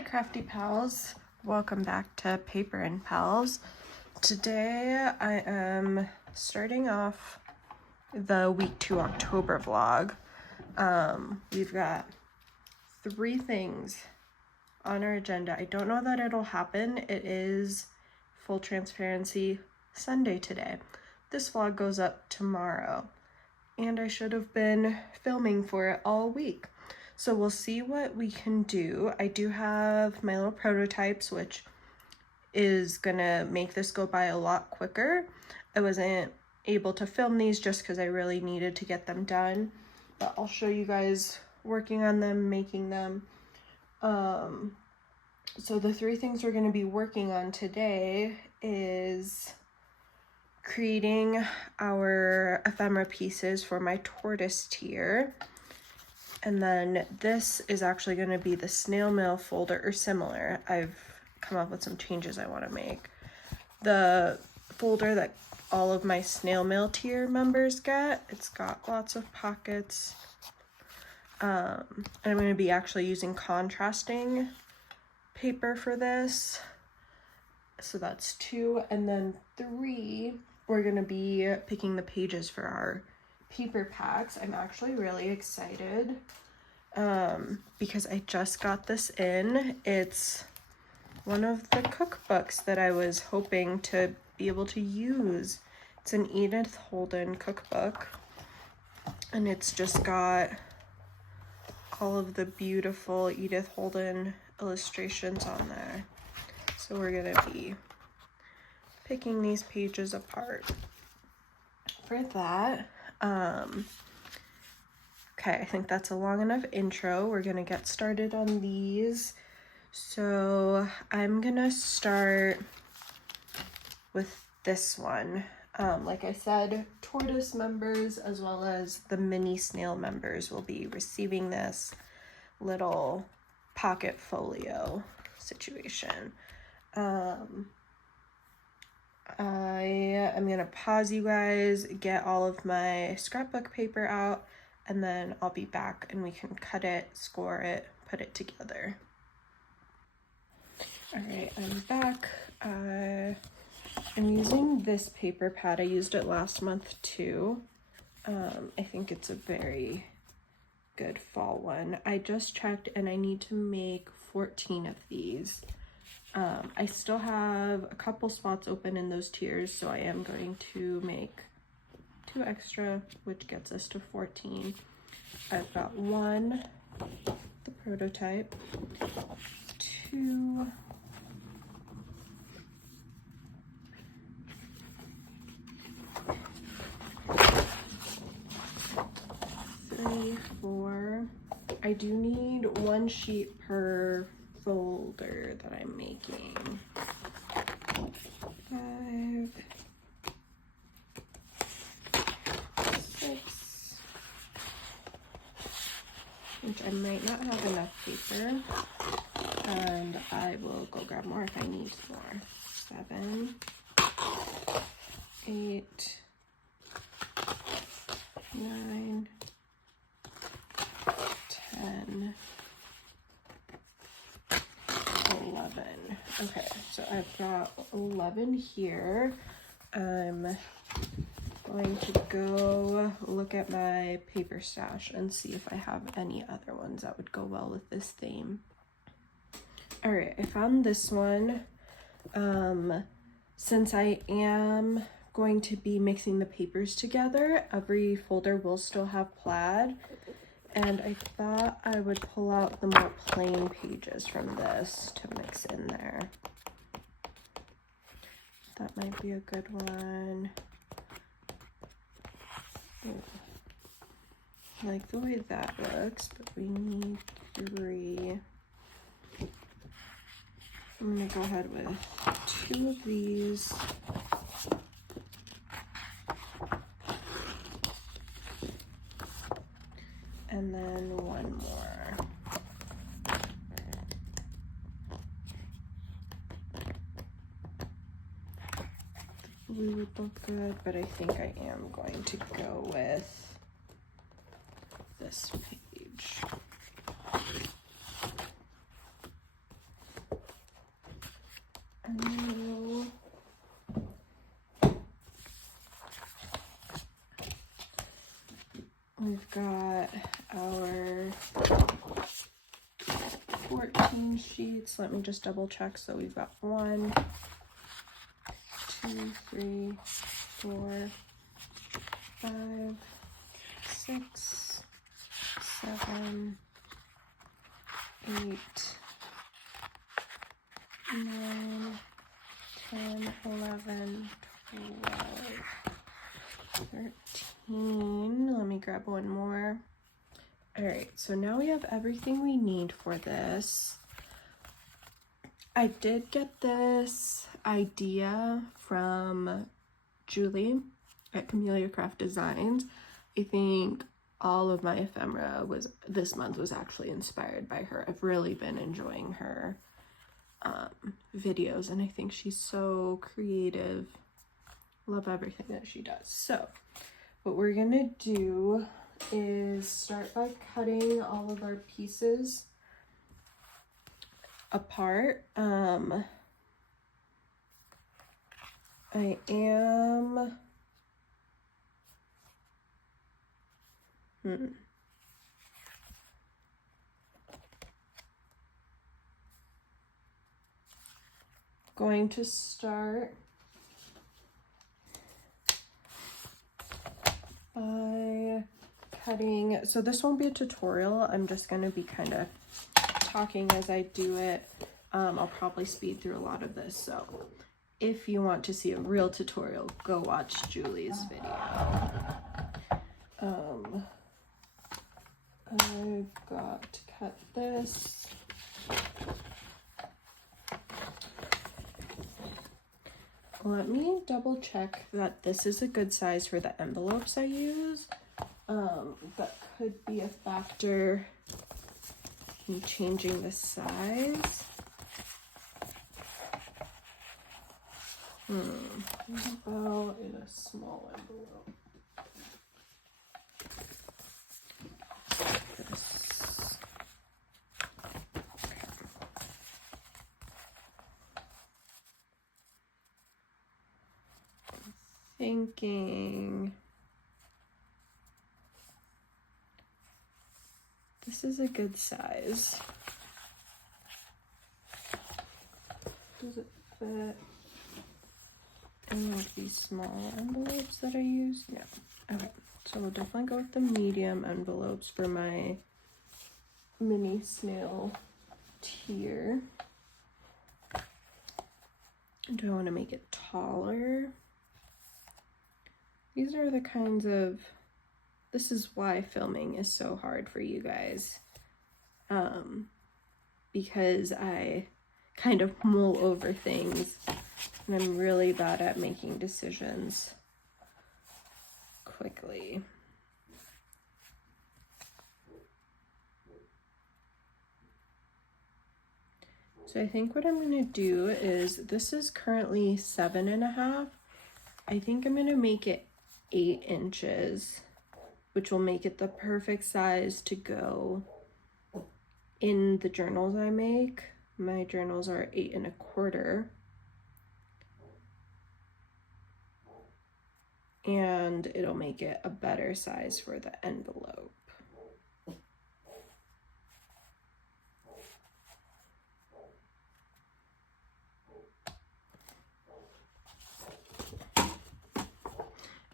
Hi crafty pals, welcome back to Paper and Pals. Today I am starting off the week 2 October vlog. We've got 3 things on our agenda. I don't know that it'll happen. It is, full transparency, Sunday today. This vlog goes up tomorrow and I should have been filming for it all week. So we'll see what we can do. I do have my little prototypes, which is gonna make this go by a lot quicker. I wasn't able to film these just because I really needed to get them done, but I'll show you guys working on them, making them. So the 3 things we're gonna be working on today is creating our ephemera pieces for my tortoise tier. And then this is actually going to be the snail mail folder, or similar. I've come up with some changes I want to make. The folder that all of my snail mail tier members get. It's got lots of pockets. And I'm going to be actually using contrasting paper for this. So that's 2. And then 3, we're going to be picking the pages for our paper packs. I'm actually really excited because I just got this in. It's one of the cookbooks that I was hoping to be able to use. It's an Edith Holden cookbook, and it's just got all of the beautiful Edith Holden illustrations on there. So we're gonna be picking these pages apart. For that, okay, I think that's a long enough intro. We're gonna get started on these. So I'm gonna start with this one. Like I said, tortoise members as well as the mini snail members will be receiving this little pocket folio situation. I am gonna pause you guys, get all of my scrapbook paper out, and then I'll be back and we can cut it, score it, put it together. Alright, I'm back. I'm using this paper pad. I used it last month too. I think it's a very good fall one. I just checked and I need to make 14 of these. I still have a couple spots open in those tiers, so I am going to make 2 extra, which gets us to 14. I've got 1, the prototype, 2, 3, 4. I do need 1 sheet per folder that I'm making. 5, 6, which I might not have enough paper, and I will go grab more if I need more. 7, 8, 9, 10, 11. Okay, so I've got 11 here. I'm going to go look at my paper stash and see if I have any other ones that would go well with this theme. All right, I found this one. Since I am going to be mixing the papers together, every folder will still have plaid. And I thought I would pull out the more plain pages from this to mix in there. That might be a good one. Ooh. I like the way that looks, but we need 3. I'm gonna go ahead with 2 of these. And then 1 more. The blue would look good, but I think I am going to go with this page. 14 sheets. Let me just double check. So we've got 1, 2, 3, 4, 5, 6, 7, 8, 9, 10, 11, 12, 13. Let me grab one more. All right, so now we have everything we need for this. I did get this idea from Julie at Camellia Craft Designs. I think all of my ephemera this month was actually inspired by her. I've really been enjoying her videos, and I think she's so creative. Love everything that she does. So what we're gonna do is start by cutting all of our pieces apart. I am going to start by cutting. So this won't be a tutorial. I'm just going to be kind of talking as I do it. I'll probably speed through a lot of this. So if you want to see a real tutorial, go watch Julie's video. I've got to cut this. Let me double check that this is a good size for the envelopes I use. That could be a factor in changing the size. How about in a small envelope? This. Thinking this is a good size. Does it fit in like these small envelopes that I use? No. Okay, so we'll definitely go with the medium envelopes for my mini snail tier. Do I want to make it taller? These are the kinds of, this is why filming is so hard for you guys, because I kind of mull over things and I'm really bad at making decisions quickly. So I think what I'm going to do is, this is currently 7.5. I think I'm going to make it 8 inches, which will make it the perfect size to go in the journals I make. My journals are 8.25. And it'll make it a better size for the envelope.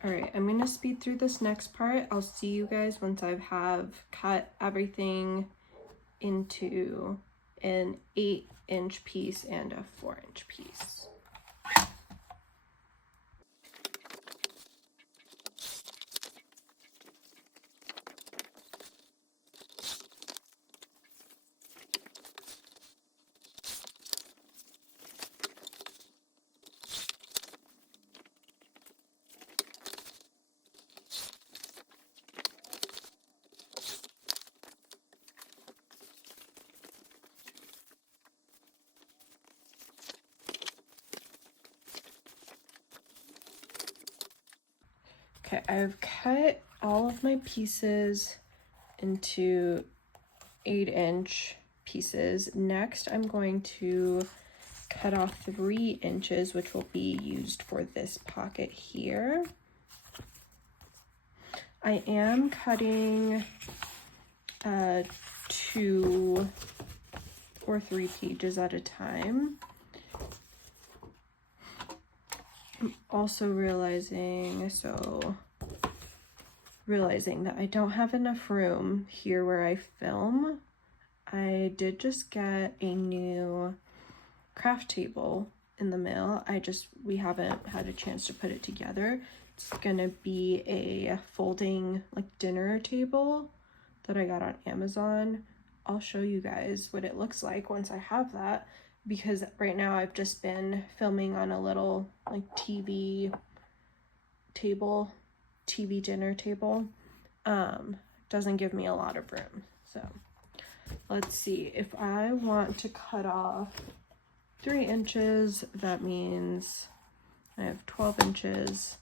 All right, I'm gonna speed through this next part. I'll see you guys once I have cut everything into an 8-inch piece and a 4-inch piece. Okay, I've cut all of my pieces into 8-inch pieces. Next, I'm going to cut off 3 inches, which will be used for this pocket here. I am cutting 2 or 3 pages at a time. I'm also realizing that I don't have enough room here where I film. I did just get a new craft table in the mail. We haven't had a chance to put it together. It's gonna be a folding like dinner table that I got on Amazon. I'll show you guys what it looks like once I have that, because right now I've just been filming on a little like TV dinner table. Doesn't give me a lot of room. So let's see, if I want to cut off 3 inches, that means I have 12 inches.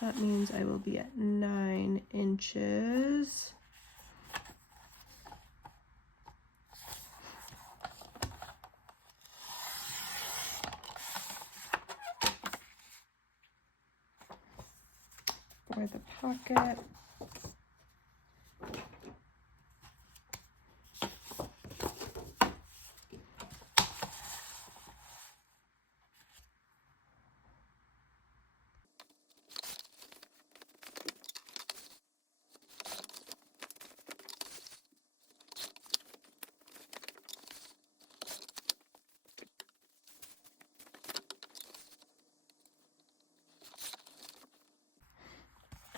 That means I will be at 9 inches. For the pocket.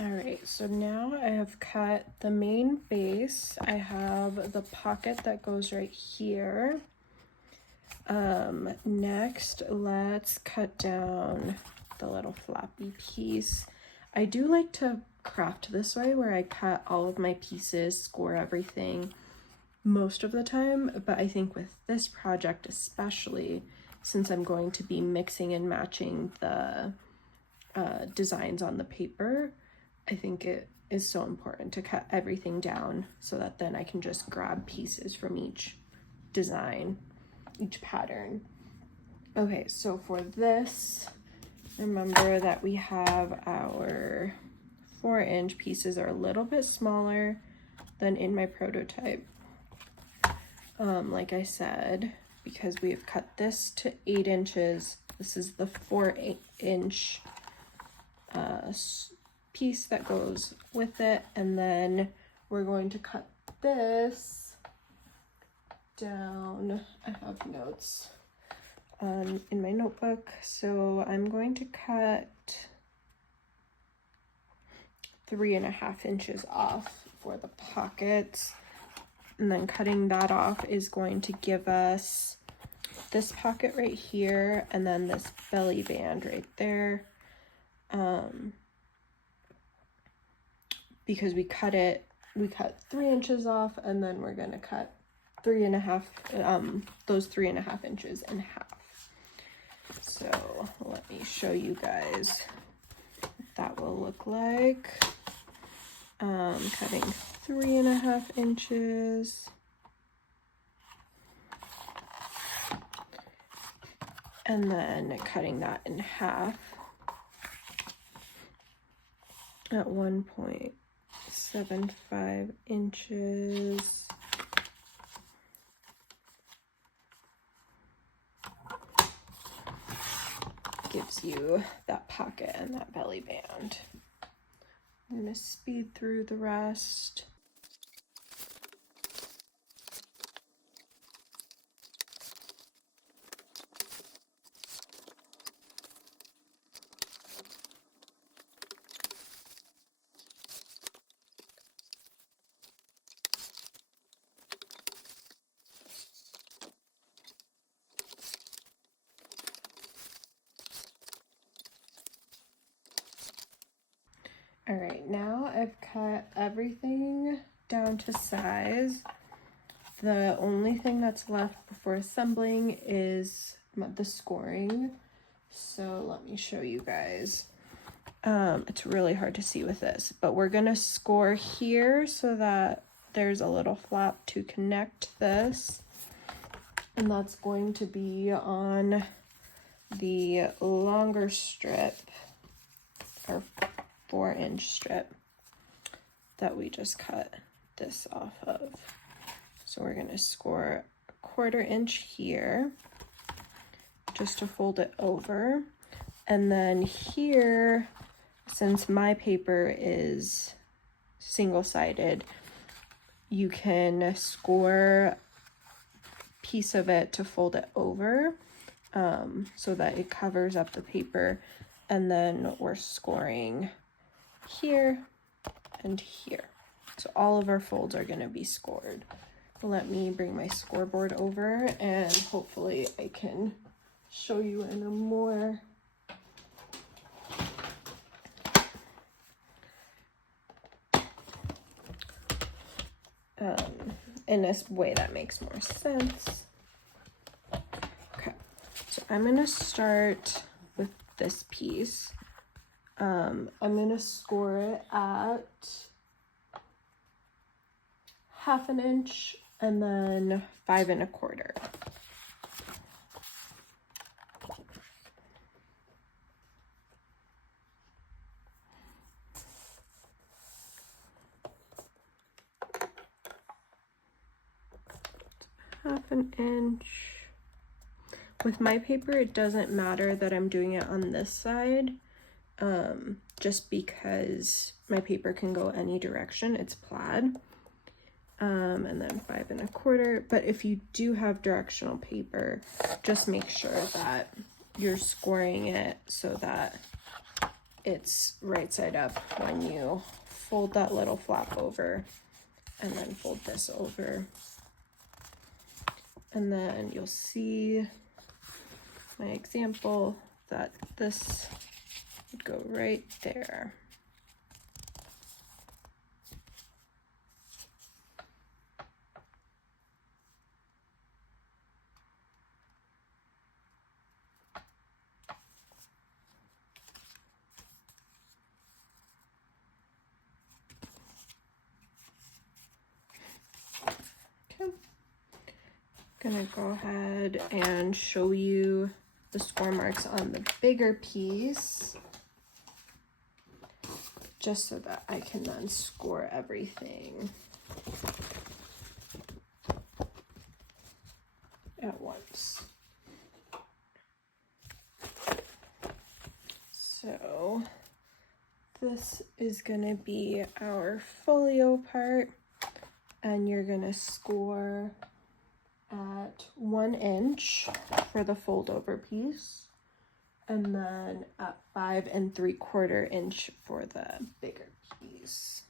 Alright, so now I have cut the main base. I have the pocket that goes right here. Next, let's cut down the little flappy piece. I do like to craft this way, where I cut all of my pieces, score everything most of the time, but I think with this project especially, since I'm going to be mixing and matching the designs on the paper, I think it is so important to cut everything down so that then I can just grab pieces from each design, each pattern. Okay, so for this, remember that we have our 4-inch pieces are a little bit smaller than in my prototype. Like I said, because we have cut this to 8 inches, this is the 4-inch piece that goes with it, and then we're going to cut this down. I have notes in my notebook, so I'm going to cut 3.5 inches off for the pockets, and then cutting that off is going to give us this pocket right here, and then this belly band right there. Because we cut 3 inches off, and then we're gonna cut 3.5, those 3.5 inches in half. So let me show you guys what that will look like. Cutting 3.5 inches. And then cutting that in half at 1.75 inches. Gives you that pocket and that belly band. I'm gonna speed through the rest. All right, now I've cut everything down to size. The only thing that's left before assembling is the scoring. So let me show you guys. It's really hard to see with this, but we're gonna score here so that there's a little flap to connect this. And that's going to be on the longer strip, or 4-inch strip that we just cut this off of. So we're gonna score 1/4 inch here just to fold it over. And then here, since my paper is single-sided, you can score a piece of it to fold it over so that it covers up the paper. And then we're scoring here and here. So all of our folds are going to be scored. Let me bring my scoreboard over and hopefully I can show you in a more in a way that makes more sense. Okay, so I'm gonna start with this piece. I'm gonna score it at 1/2 inch and then 5 1/4. ½ inch. With my paper, it doesn't matter that I'm doing it on this side, just because my paper can go any direction. It's plaid. And then 5 1/4. But if you do have directional paper, just make sure that you're scoring it so that it's right side up when you fold that little flap over and then fold this over. And then you'll see my example that this would go right there. Okay. Gonna go ahead and show you the score marks on the bigger piece, just so that I can then score everything at once. So this is gonna be our folio part, and you're gonna score at 1 inch for the fold over piece, and then at 5 3/4 inch for the bigger piece.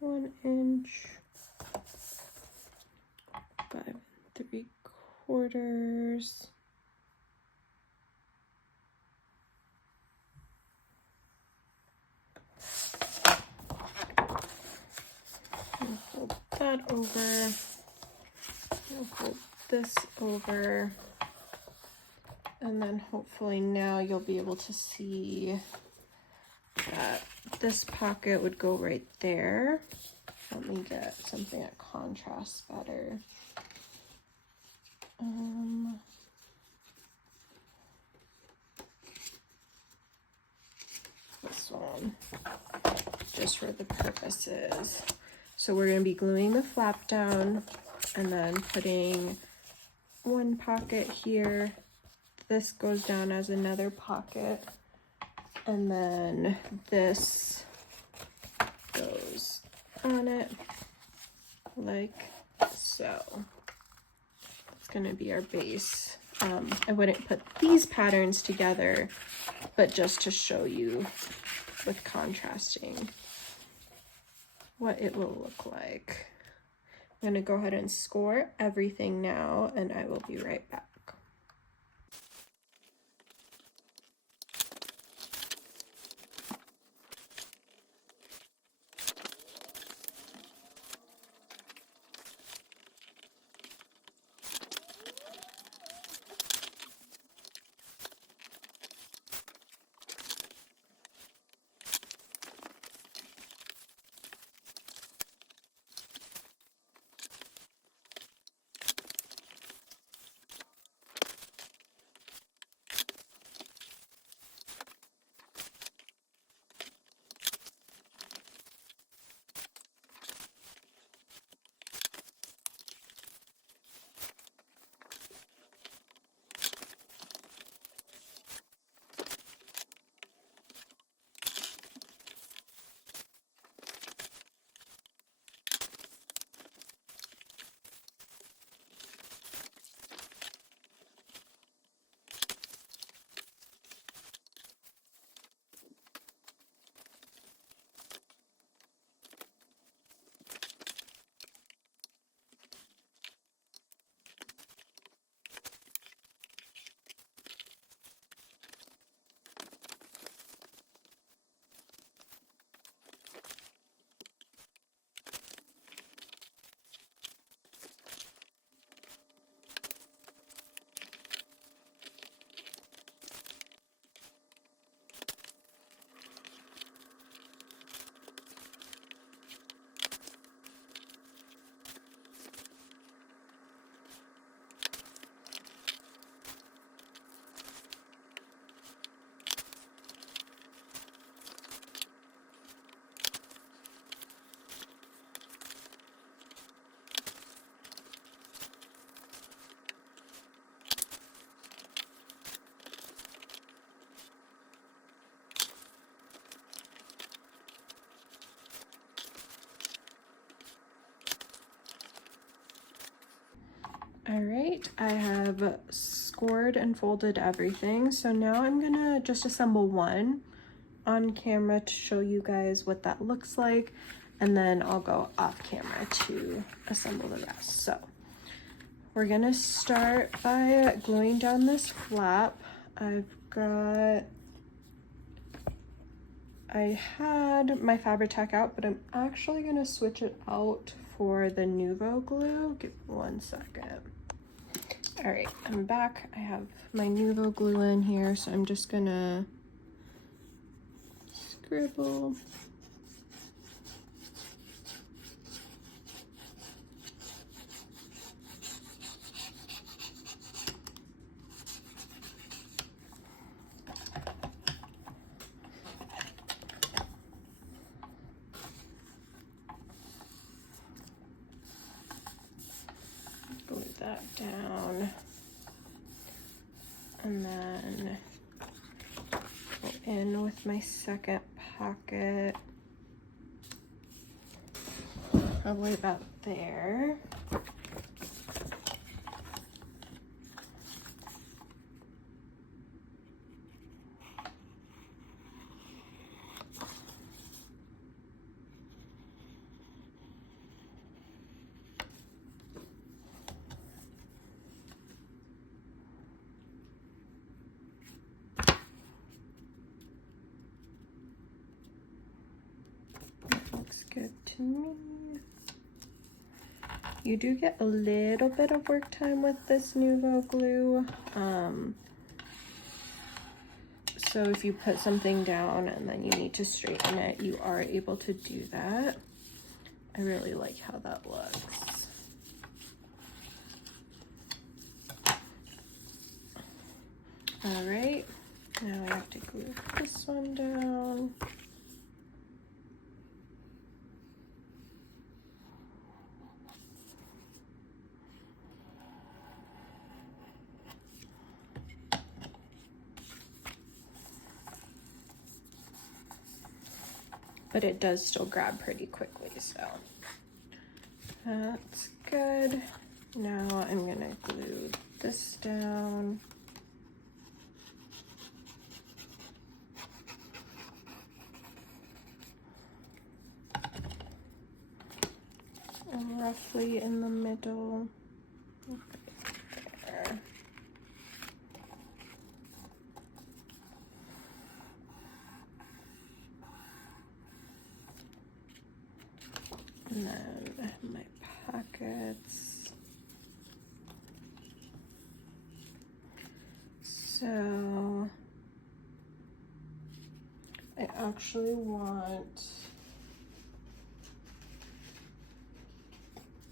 One inch, 5 3/4. And fold that over. And fold this over. And then hopefully now you'll be able to see that this pocket would go right there. Let me get something that contrasts better. This one, just for the purposes. So we're going to be gluing the flap down and then putting one pocket here. This goes down as another pocket, and then this goes on it like so. It's going to be our base. I wouldn't put these patterns together, but just to show you with contrasting what it will look like. I'm going to go ahead and score everything now, and I will be right back. All right, I have scored and folded everything. So now I'm gonna just assemble one on camera to show you guys what that looks like. And then I'll go off camera to assemble the rest. So we're gonna start by gluing down this flap. I had my Fabri-Tac out, but I'm actually gonna switch it out for the Nuvo glue. Give me 1 second. All right, I'm back. I have my Nuvo glue in here, so I'm just gonna scribble. Glue that down. And then go in with my second pocket. Probably about there. Looks good to me. You do get a little bit of work time with this Nuvo glue. So if you put something down and then you need to straighten it, you are able to do that. I really like how that looks. All right, now I have to glue this one down. But it does still grab pretty quickly, so that's good. Now I'm gonna glue this down. And roughly in the middle. There. And then my pockets. So I actually want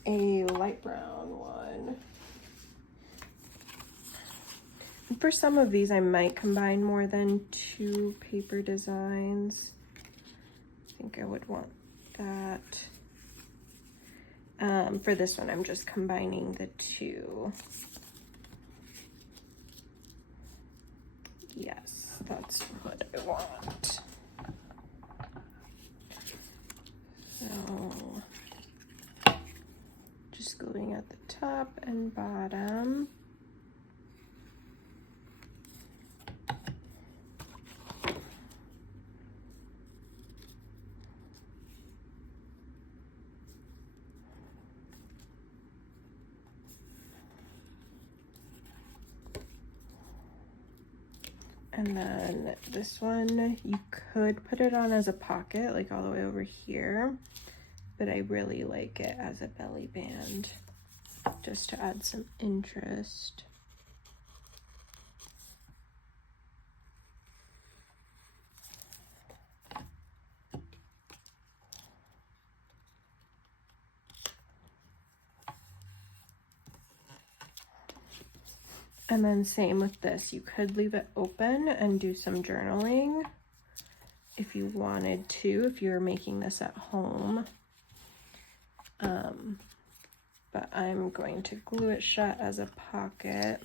a light brown one. And for some of these, I might combine more than 2 paper designs. I think I would want that. For this one, I'm just combining the 2. Yes, that's what I want. So, just gluing at the top and bottom. And then this one, you could put it on as a pocket, like all the way over here, but I really like it as a belly band, just to add some interest. And then same with this, you could leave it open and do some journaling if you wanted to, if you're making this at home. But I'm going to glue it shut as a pocket.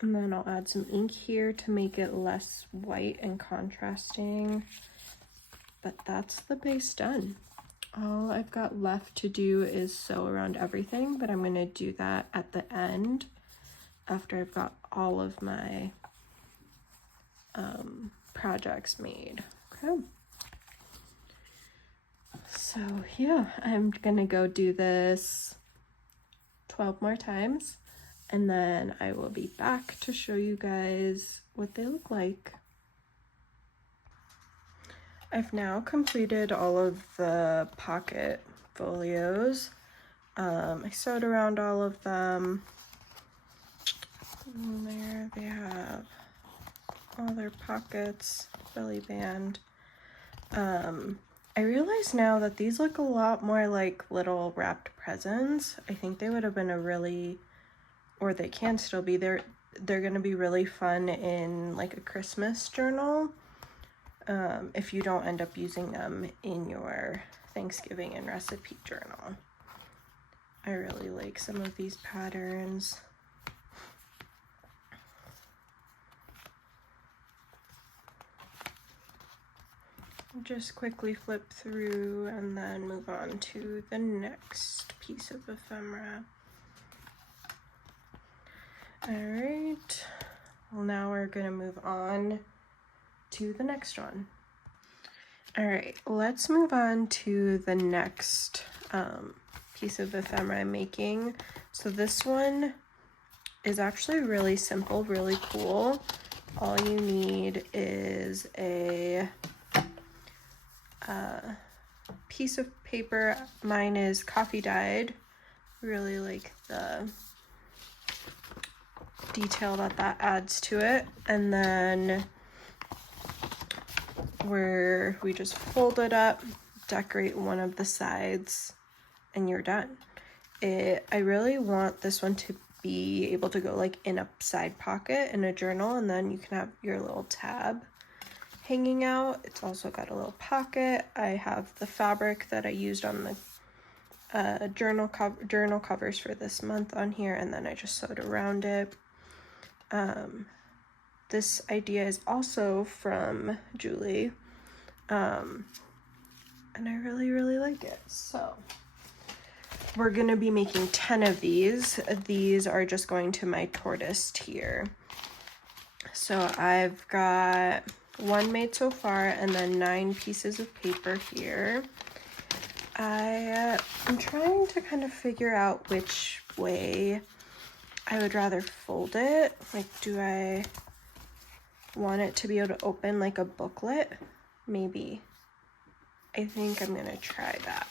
And then I'll add some ink here to make it less white and contrasting. But that's the base done. All I've got left to do is sew around everything, but I'm going to do that at the end after I've got all of my projects made. Okay. So yeah, I'm gonna go do this 12 more times, and then I will be back to show you guys what they look like. I've now completed all of the pocket folios. I sewed around all of them. And there they have all their pockets, belly band. I realize now that these look a lot more like little wrapped presents. I think they would have been a really, or they can still be, they're gonna be really fun in like a Christmas journal, if you don't end up using them in your Thanksgiving and recipe journal. I really like some of these patterns. Just quickly flip through and then move on to the next piece of ephemera. All right, well now we're gonna move on to the next one. All right, let's move on to the next piece of ephemera I'm making. So this one is actually really simple, really cool. All you need is a piece of paper. Mine is coffee dyed. Really like the detail that adds to it. And then we just fold it up, decorate one of the sides, and you're done. I really want this one to be able to go like in a side pocket in a journal, and then you can have your little tab hanging out. It's also got a little pocket. I have the fabric that I used on the journal covers for this month on here, and then I just sewed around it. This idea is also from Julie, and I really like it. So we're gonna be making 10 of these. These are just going to my tortoise tier. So I've got one made so far, and then 9 pieces of paper here. I'm trying to kind of figure out which way I would rather fold it. Like, do I want it to be able to open like a booklet? Maybe. I think I'm gonna try that.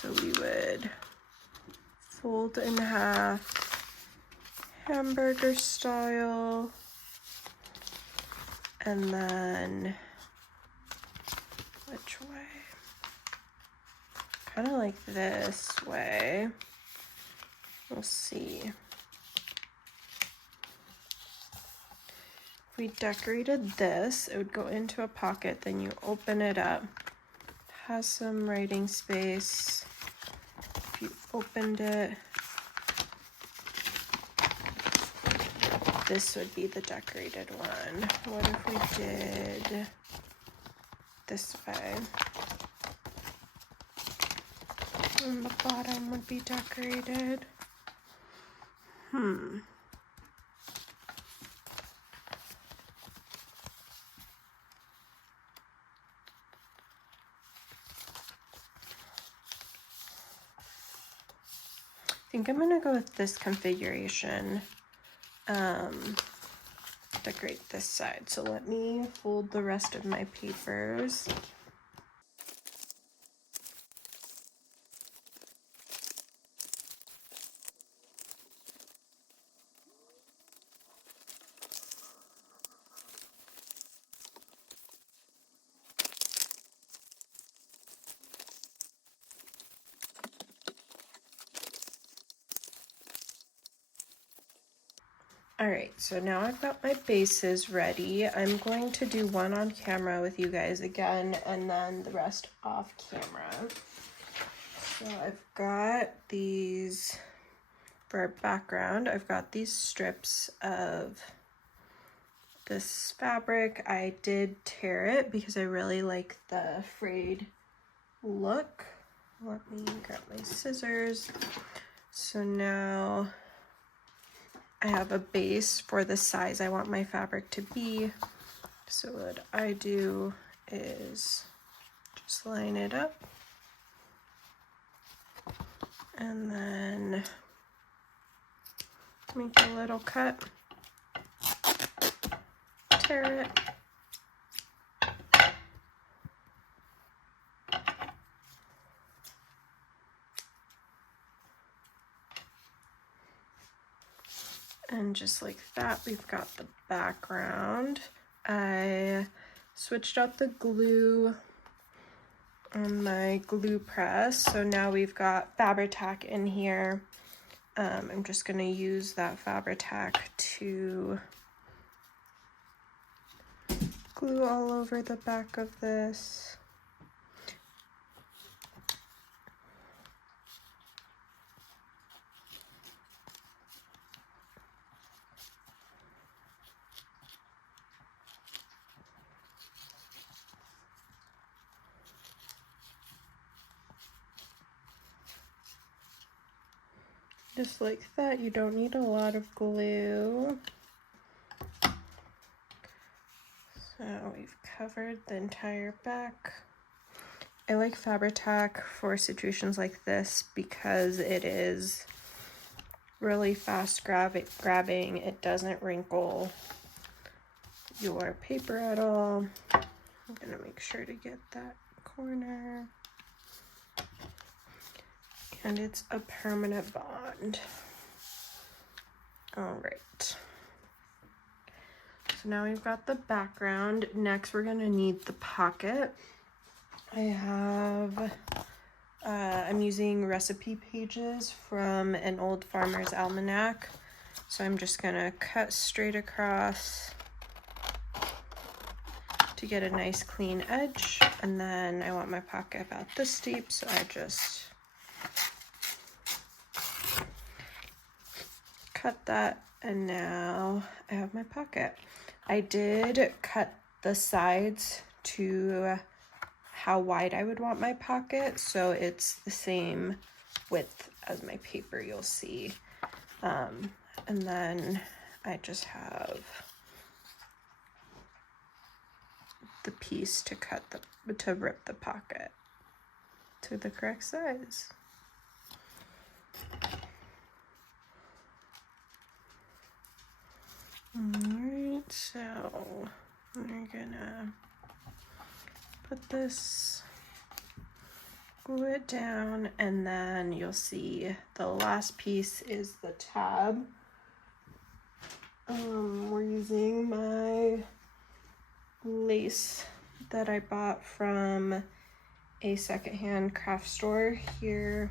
So we would fold in half, hamburger style, and then which way? Kind of like this way. We'll see. If we decorated this, it would go into a pocket, then you open it up. It has some writing space. If you opened it, this would be the decorated one. What if we did this way? And the bottom would be decorated. I think I'm gonna go with this configuration. Decorate this side. So let me fold the rest of my papers. All right, so now I've got my bases ready. I'm going to do one on camera with you guys again, and then the rest off camera. So I've got these for our background, I've got these strips of this fabric. I did tear it because I really like the frayed look. Let me grab my scissors. So now I have a base for the size I want my fabric to be. So what I do is just line it up and then make a little cut, tear it, and just like that, we've got the background. I switched out the glue on my glue press, so now we've got Fabri-Tac in here. I'm just going to use that Fabri-Tac to glue all over the back of this. Just like that. You don't need a lot of glue. So we've covered the entire back. I like Fabri-Tac for situations like this because it is really fast grabbing. It doesn't wrinkle your paper at all. I'm gonna make sure to get that corner. And it's a permanent bond. All right. So now we've got the background. Next, we're gonna need the pocket. I have, I'm using recipe pages from an old farmer's almanac. So I'm just gonna cut straight across to get a nice clean edge. And then I want my pocket about this deep, so I just cut that, and now I have my pocket. I did cut the sides to how wide I would want my pocket, so it's the same width as my paper, you'll see. And then I just have the piece to rip the pocket to the correct size. Alright, so we're gonna put this, glue it down, and then you'll see the last piece is the tab. We're using my lace that I bought from a secondhand craft store here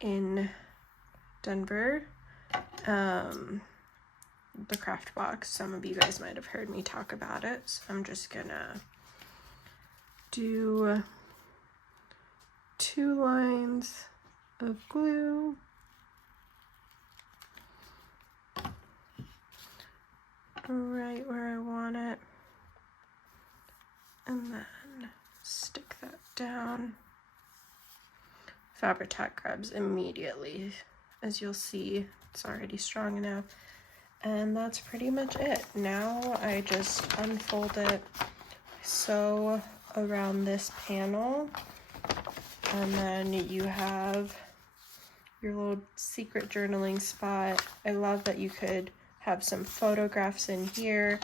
in Denver. The craft box, some of you guys might have heard me talk about it, so I'm just gonna do 2 lines of glue, right where I want it, and then stick that down. Fabri-Tac grabs immediately, as you'll see. It's already strong enough. And that's pretty much it. Now I just unfold it, sew around this panel, and then you have your little secret journaling spot. I love that you could have some photographs in here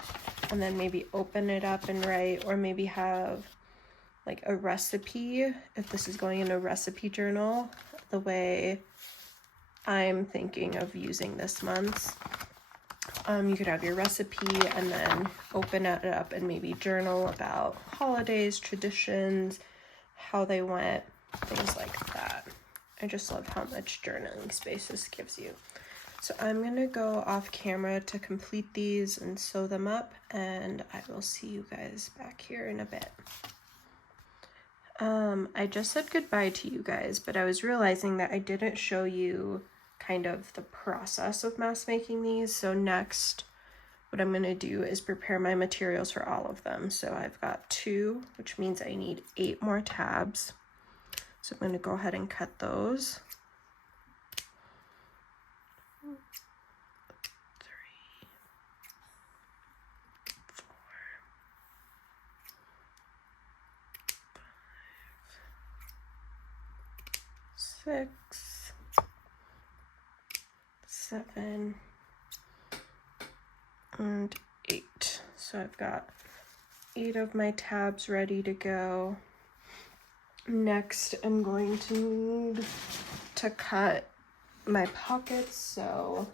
and then maybe open it up and write, or maybe have like a recipe if this is going in a recipe journal, the way I'm thinking of using this month's. You could have your recipe and then open it up and maybe journal about holidays, traditions, how they went, things like that. I just love how much journaling space this gives you. So I'm going to go off camera to complete these and sew them up, and I will see you guys back here in a bit. I just said goodbye to you guys, but I was realizing that I didn't show you kind of the process of mask making these. So next, what I'm going to do is prepare my materials for all of them. So I've got 2, which means I need 8 more tabs. So I'm going to go ahead and cut those. 3, 4, 5, 6, 7, and 8. So I've got 8 of my tabs ready to go. Next, I'm going to need to cut my pockets. So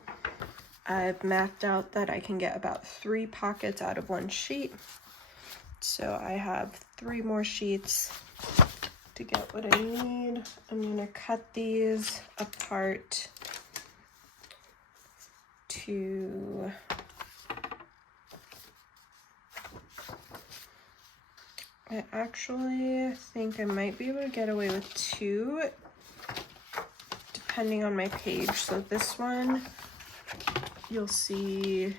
I've mapped out that I can get about 3 pockets out of one sheet. So I have 3 more sheets to get what I need. I'm gonna cut these apart to I actually think I might be able to get away with 2 depending on my page. So this one, you'll see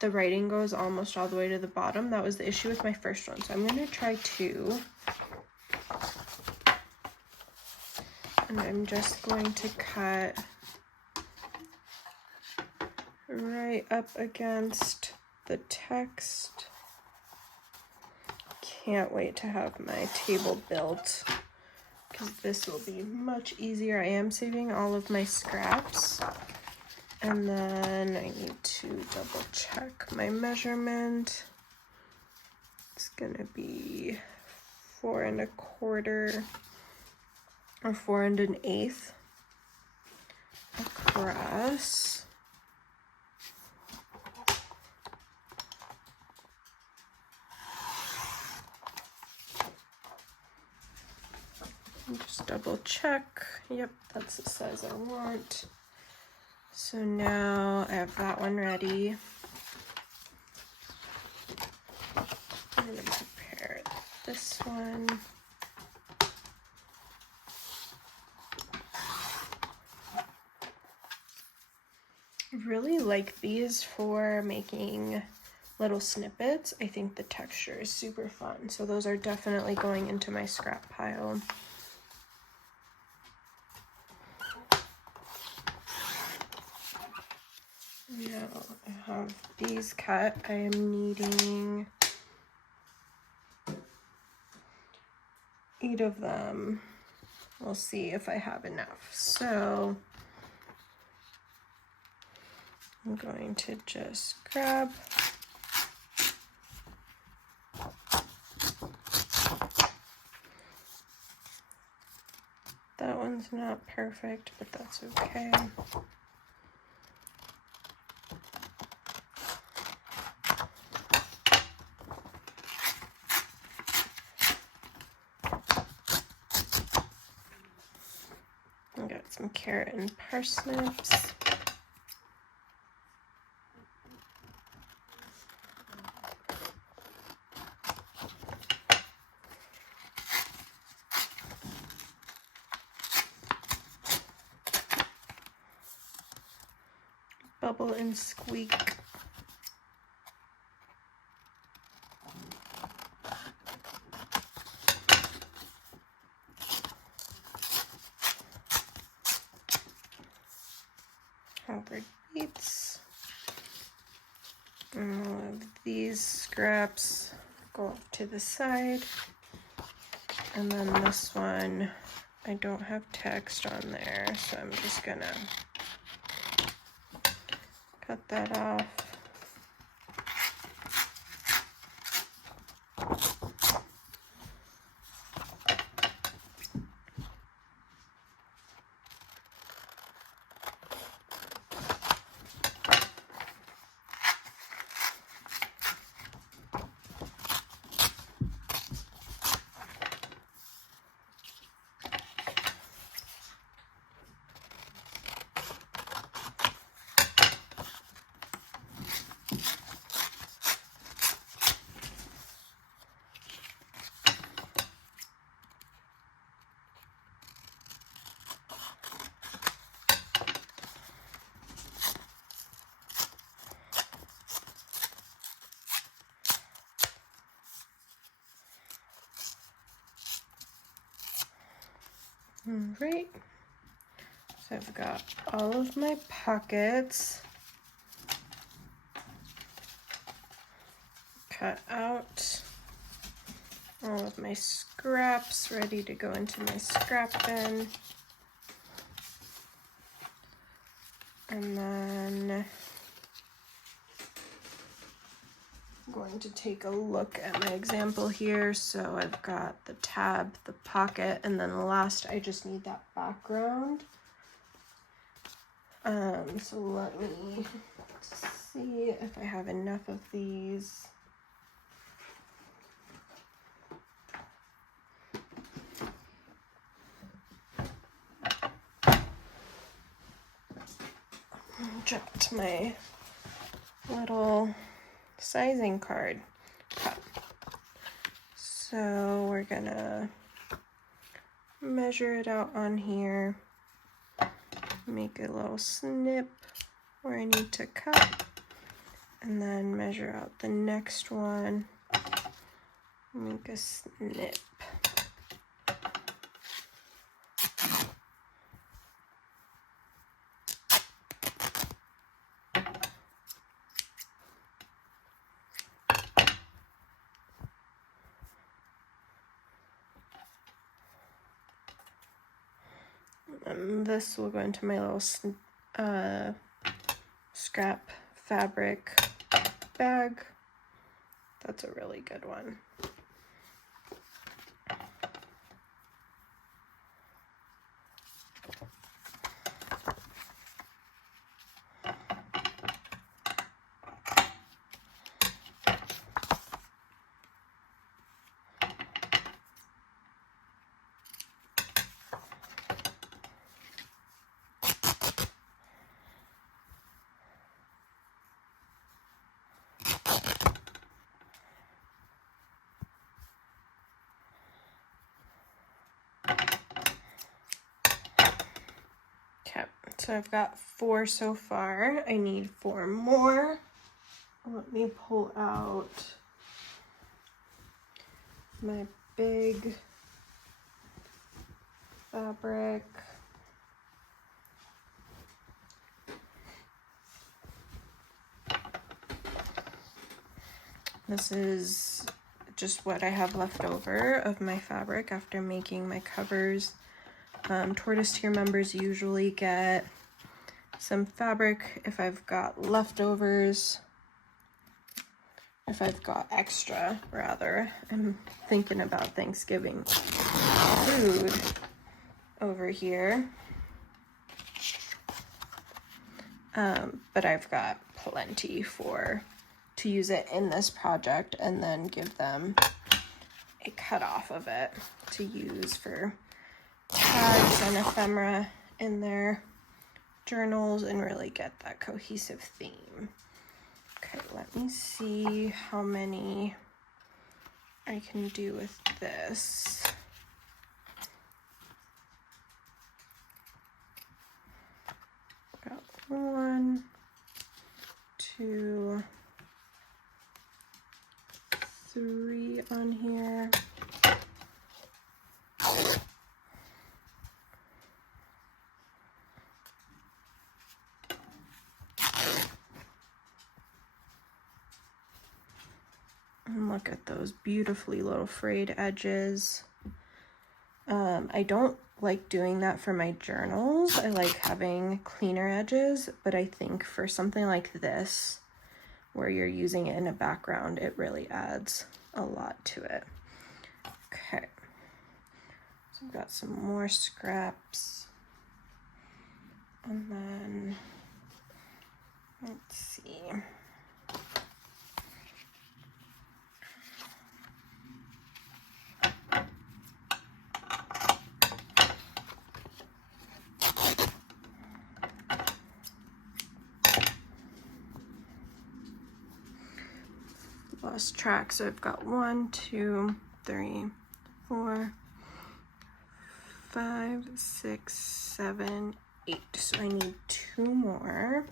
the writing goes almost all the way to the bottom. That was the issue with my first one. So I'm going to try 2. And I'm just going to cut right up against the text. Can't wait to have my table built because this will be much easier. I am saving all of my scraps. And then I need to double check my measurement. It's gonna be 4 1/4 or 4 1/8 across. Just double check. Yep, that's the size I want. So now I have that one ready. I'm going to prepare this one. I really like these for making little snippets. I think the texture is super fun. So those are definitely going into my scrap pile. Now I have these cut. I am needing 8 of them. We'll see if I have enough. So I'm going to just grab that one's not perfect, but that's okay. I got some carrot and parsnips. Bubble and squeak. Harvard beets. And all of these scraps go off to the side. And then this one, I don't have text on there, so I'm just gonna cut that off. All right, so I've got all of my pockets cut out, all of my scraps ready to go into my scrap bin. And then I'm going to take a look at my example here. So I've got the tab, the pocket, and then the last, I just need that background. So let me see if I have enough of these. Dropped my little sizing card cup. So we're gonna measure it out on here, make a little snip where I need to cut, and then measure out the next one, make a snip. And this will go into my little scrap fabric bag. That's a really good one. Okay, so I've got 4 so far. I need 4 more. Let me pull out my big fabric. This is just what I have left over of my fabric after making my covers. Tortoise tier members usually get some fabric if I've got leftovers, if I've got extra, rather. I'm thinking about Thanksgiving food over here. But I've got plenty to use it in this project, and then give them a cut off of it to use for tags and ephemera in their journals and really get that cohesive theme. Okay, let me see how many I can do with this. Got 1, 2, 3 on here. And look at those beautifully little frayed edges. I don't like doing that for my journals. I like having cleaner edges, but I think for something like this, where you're using it in a background, it really adds a lot to it. Okay, so I've got some more scraps. And then, let's see. Lost track, so I've got 1, 2, 3, 4, 5, 6, 7, 8. So I need 2 more.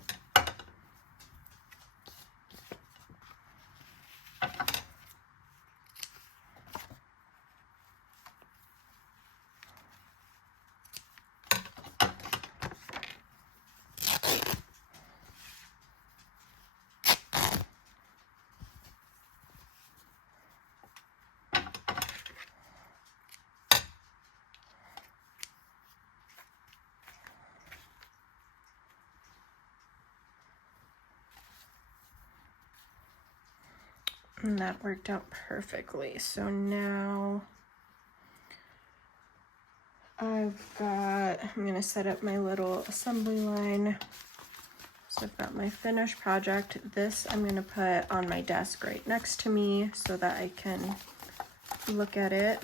And that worked out perfectly. So now I'm gonna set up my little assembly line. So I've got my finished project. This I'm gonna put on my desk right next to me so that I can look at it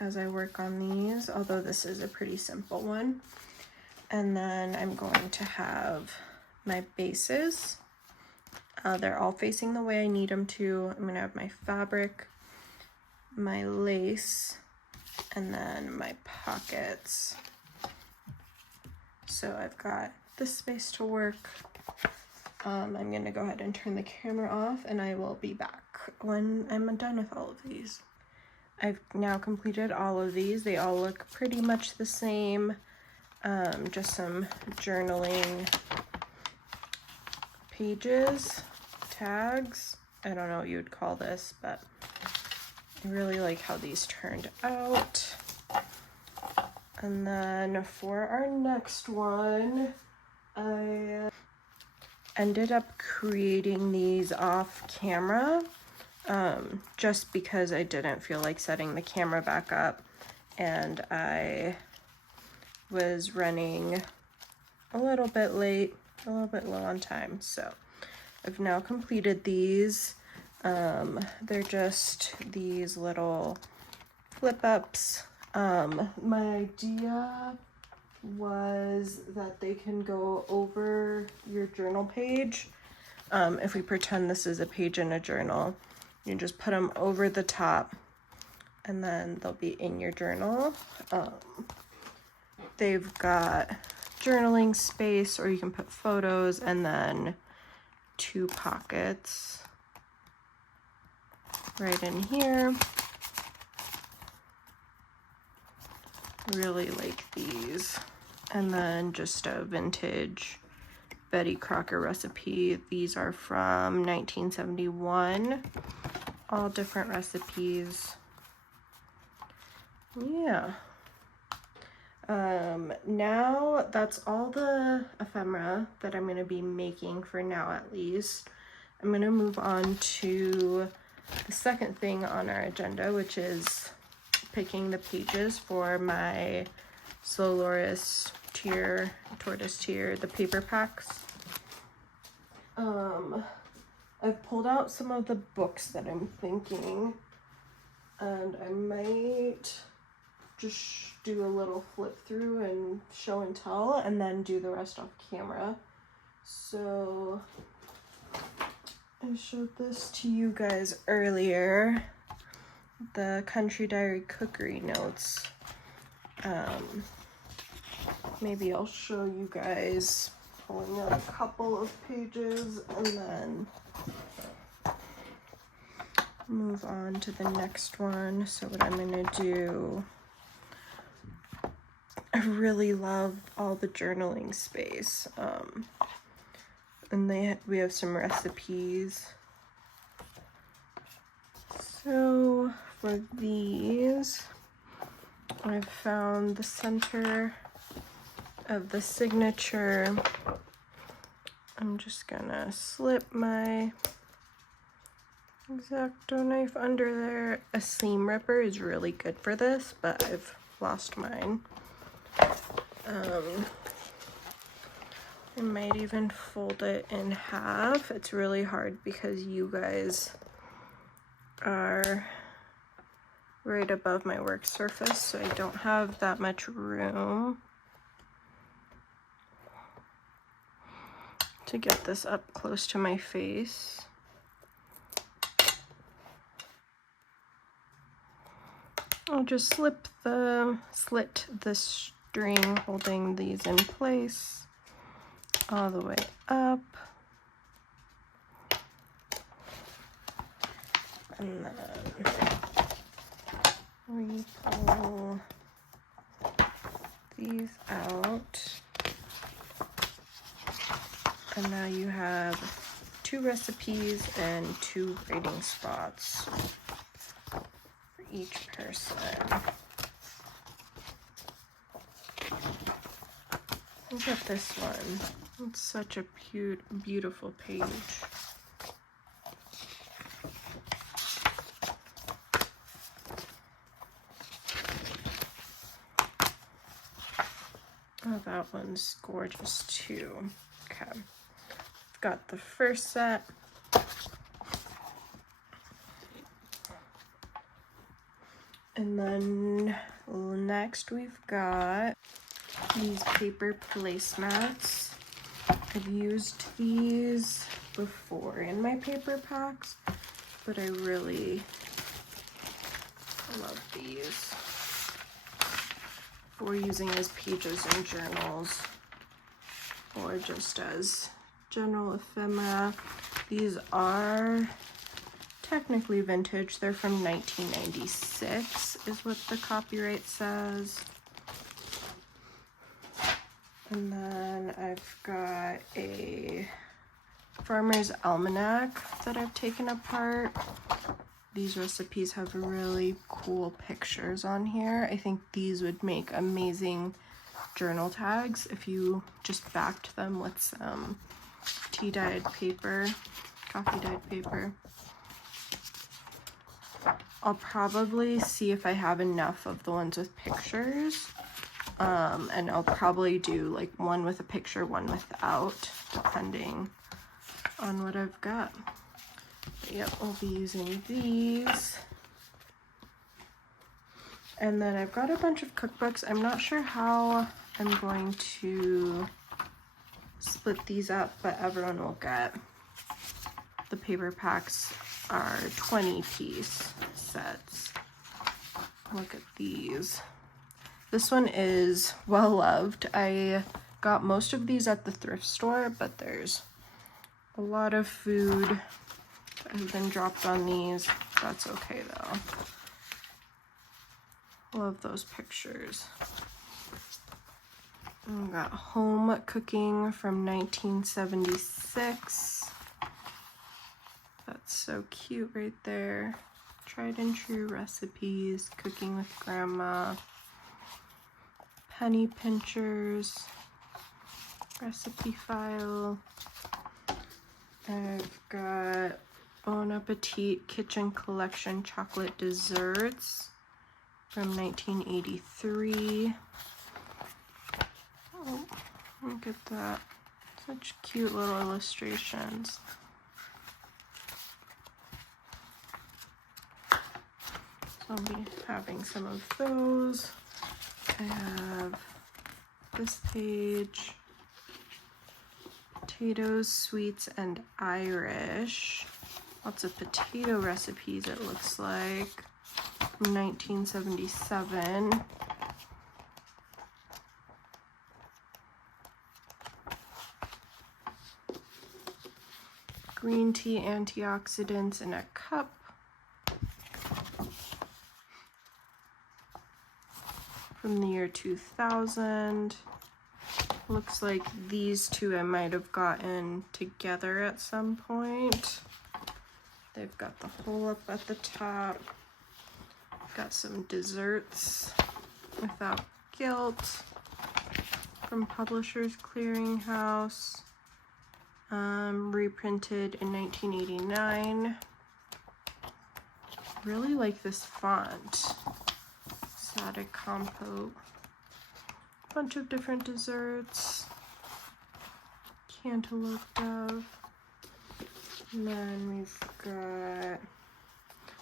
as I work on these, although this is a pretty simple one. And then I'm going to have my bases. They're all facing the way I need them to. I'm gonna have my fabric, my lace, and then my pockets. So I've got this space to work. I'm gonna go ahead and turn the camera off, and I will be back when I'm done with all of these. I've now completed all of these. They all look pretty much the same. Just some journaling pages, tags. I don't know what you would call this, but I really like how these turned out. And then for our next one, I ended up creating these off camera, just because I didn't feel like setting the camera back up, and I was running a little bit late, a little bit low on time. So I've now completed these. They're just these little flip ups. My idea was that they can go over your journal page. If we pretend this is a page in a journal, you just put them over the top and then they'll be in your journal. They've got journaling space, or you can put photos, and then 2 pockets right in here. Really like these. And then just a vintage Betty Crocker recipe. These are from 1971. All different recipes. Yeah. Now that's all the ephemera that I'm going to be making for now, at least. I'm going to move on to the second thing on our agenda, which is picking the pages for my Slow Loris tortoise tier, the paper packs. I've pulled out some of the books that I'm thinking, and I might just do a little flip through and show and tell, and then do the rest off camera. So I showed this to you guys earlier, the Country Diary cookery notes. Maybe I'll show you guys pulling out a couple of pages and then move on to the next one. So what I'm gonna do, I really love all the journaling space. And we have some recipes. So for these, I've found the center of the signature. I'm just gonna slip my X-Acto knife under there. A seam ripper is really good for this, but I've lost mine. I might even fold it in half. It's really hard because you guys are right above my work surface, so I don't have that much room to get this up close to my face. I'll just slit the string holding these in place all the way up. And then we pull these out. And now you have 2 recipes and 2 writing spots for each person. Look at this one. It's such a beautiful page. Oh, that one's gorgeous too. Okay, got the first set. And then next we've got these paper placemats. I've used these before in my paper packs, but I really love these for using as pages in journals or just as general ephemera. These are technically vintage. They're from 1996 is what the copyright says. And then I've got a Farmer's Almanac that I've taken apart. These recipes have really cool pictures on here. I think these would make amazing journal tags if you just backed them with some tea-dyed paper, coffee-dyed paper. I'll probably see if I have enough of the ones with pictures. And I'll probably do like one with a picture, one without, depending on what I've got. But yep, we'll be using these. And then I've got a bunch of cookbooks. I'm not sure how I'm going to split these up, but everyone will get. The paper packs are 20-piece sets. Look at these. This one is well loved. I got most of these at the thrift store, but there's a lot of food that has been dropped on these. That's okay though. Love those pictures. We got Home Cooking from 1976. That's so cute right there. Tried and true recipes, cooking with grandma. Penny pinchers, recipe file. I've got Bon Appetit Kitchen Collection chocolate desserts from 1983. Oh, look at that. Such cute little illustrations. So I'll be having some of those. I have this page, potatoes, sweets, and Irish. Lots of potato recipes, it looks like, from 1977. Green tea antioxidants in a cup. From the year 2000. Looks like these two I might have gotten together at some point. They've got the hole up at the top. Got some desserts without guilt from Publishers Clearinghouse. Reprinted in 1989. Really like this font. Exotic compote, bunch of different desserts, cantaloupe dove, and then we've got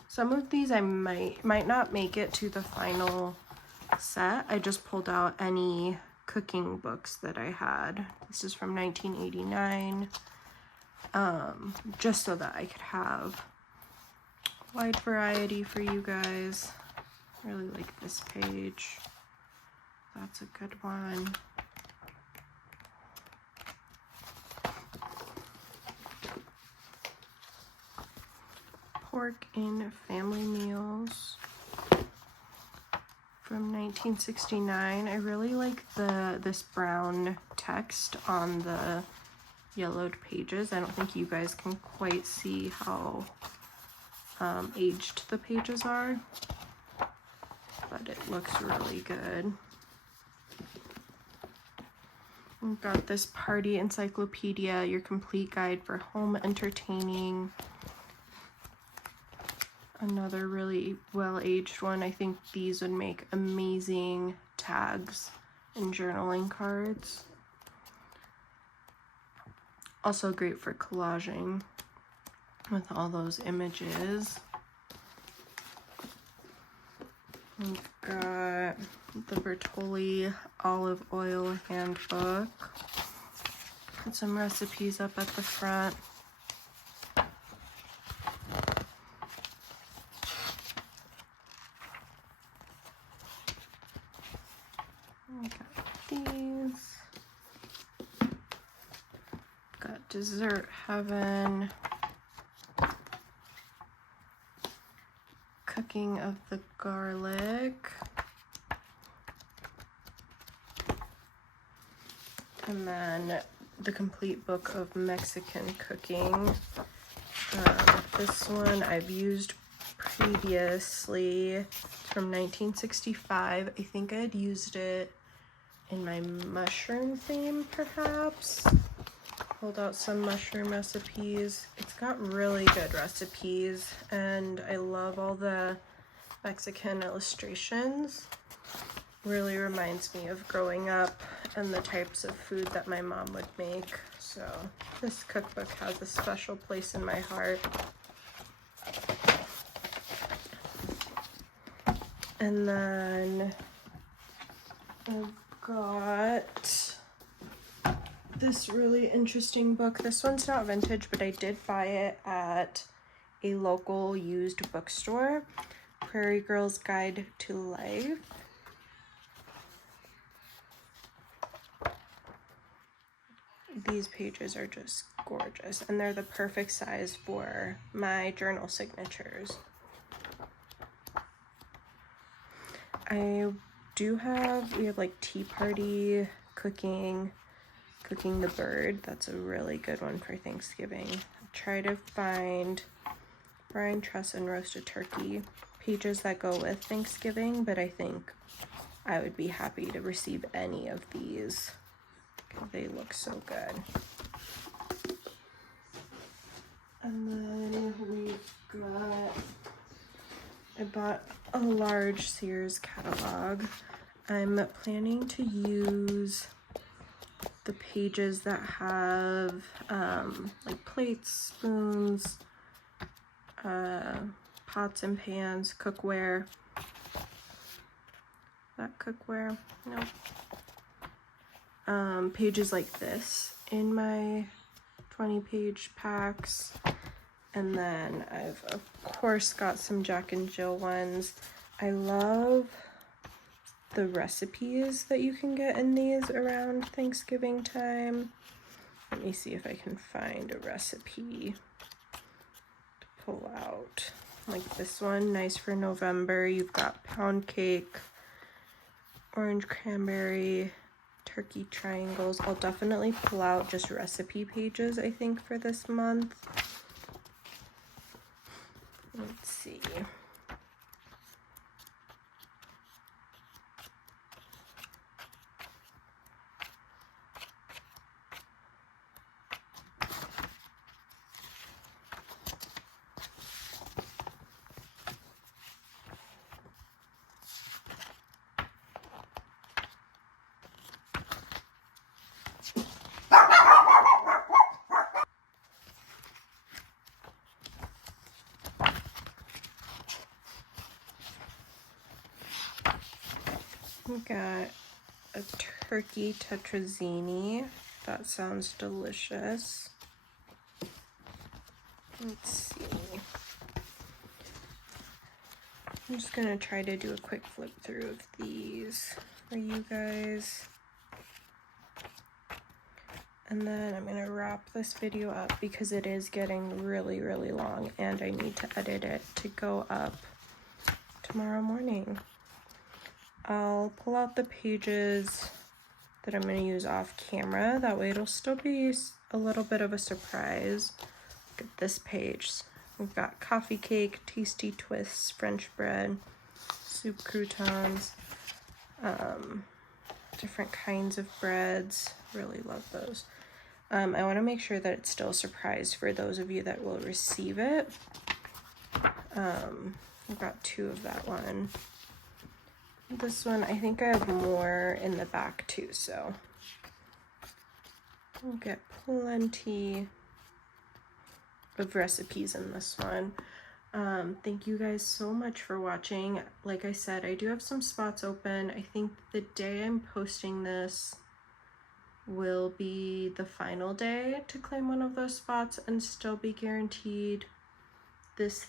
some of these I might not make it to the final set. I just pulled out any cooking books that I had. This is from 1989, just so that I could have a wide variety for you guys. Really like this page. That's a good one. Pork in Family Meals from 1969. I really like this brown text on the yellowed pages. I don't think you guys can quite see how aged the pages are, but it looks really good. We've got this Party Encyclopedia, your complete guide for home entertaining. Another really well-aged one. I think these would make amazing tags and journaling cards. Also great for collaging with all those images. We've got the Bertolli olive oil handbook. Put some recipes up at the front. We got these. Got Dessert Heaven. Cooking of the garlic. And then the complete book of Mexican cooking. This one I've used previously. It's from 1965. I think I'd used it in my mushroom theme, perhaps. Pulled out some mushroom recipes. It's got really good recipes, and I love all the Mexican illustrations. Really reminds me of growing up and the types of food that my mom would make. So this cookbook has a special place in my heart. And then I've got this really interesting book. This one's not vintage, but I did buy it at a local used bookstore. Prairie Girl's Guide to Life. These pages are just gorgeous, and they're the perfect size for my journal signatures. We have like Tea Party Cooking the Bird. That's a really good one for Thanksgiving. Try to find brine truss and roasted turkey pages that go with Thanksgiving, but I think I would be happy to receive any of these. They look so good. And then we've got, I bought a large Sears catalog. I'm planning to use the pages that have like plates, spoons, pots and pans, cookware. That cookware? No. Pages like this in my 20-page packs. And then I've of course got some Jack and Jill ones. I love the recipes that you can get in these around Thanksgiving time. Let me see if I can find a recipe to pull out. Like this one, nice for November. You've got pound cake, orange cranberry, turkey triangles. I'll definitely pull out just recipe pages, I think, for this month. Let's see. We got a turkey tetrazzini. That sounds delicious. Let's see. I'm just gonna try to do a quick flip through of these for you guys. And then I'm gonna wrap this video up because it is getting really, really long and I need to edit it to go up tomorrow morning. I'll pull out the pages that I'm going to use off camera. That way it'll still be a little bit of a surprise. Look at this page. We've got coffee cake, tasty twists, French bread, soup croutons, different kinds of breads. Really love those. I want to make sure that it's still a surprise for those of you that will receive it. I've got 2 of that one. This one, I think I have more in the back too, so we'll get plenty of recipes in this one. Thank you guys so much for watching. Like I said, I do have some spots open. I think the day I'm posting this will be the final day to claim one of those spots and still be guaranteed this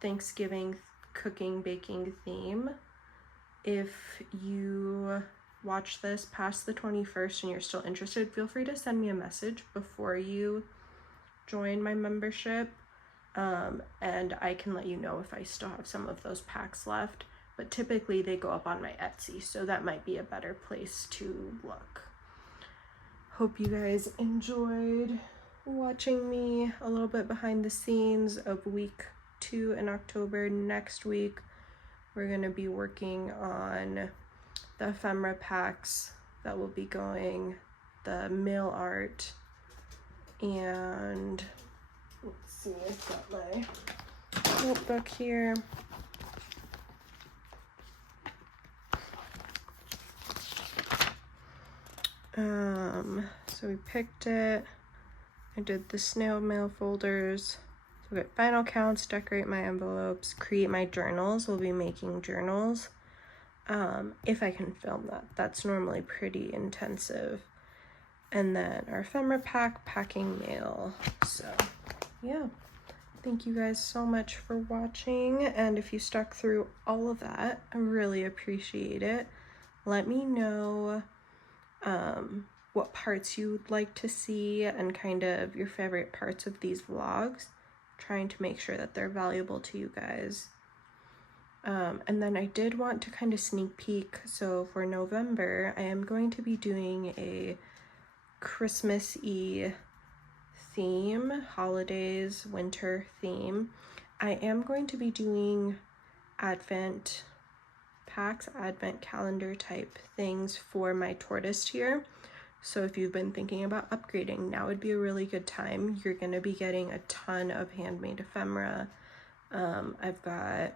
Thanksgiving cooking baking theme. If you watch this past the 21st and you're still interested, feel free to send me a message before you join my membership, and I can let you know if I still have some of those packs left, but typically they go up on my Etsy, so that might be a better place to look. Hope you guys enjoyed watching me a little bit behind the scenes of week 2 in October. Next week we're going to be working on the ephemera packs that will be going, the mail art, and let's see, I've got my notebook here. So we picked it. I did the snail mail folders. So we got final counts, decorate my envelopes, create my journals. We'll be making journals. If I can film that. That's normally pretty intensive. And then our ephemera pack, packing mail. So yeah, thank you guys so much for watching. And if you stuck through all of that, I really appreciate it. Let me know what parts you would like to see and kind of your favorite parts of these vlogs. Trying to make sure that they're valuable to you guys. And then I did want to kind of sneak peek. So for November, I am going to be doing a Christmas-y theme, holidays, winter theme. I am going to be doing Advent packs, Advent calendar type things for my tortoise tier. So if you've been thinking about upgrading, now would be a really good time. You're going to be getting a ton of handmade ephemera. I've got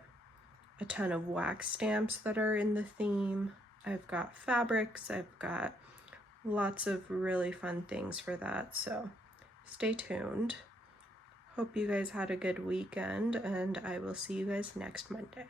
a ton of wax stamps that are in the theme. I've got fabrics. I've got lots of really fun things for that. So stay tuned. Hope you guys had a good weekend, and I will see you guys next Monday.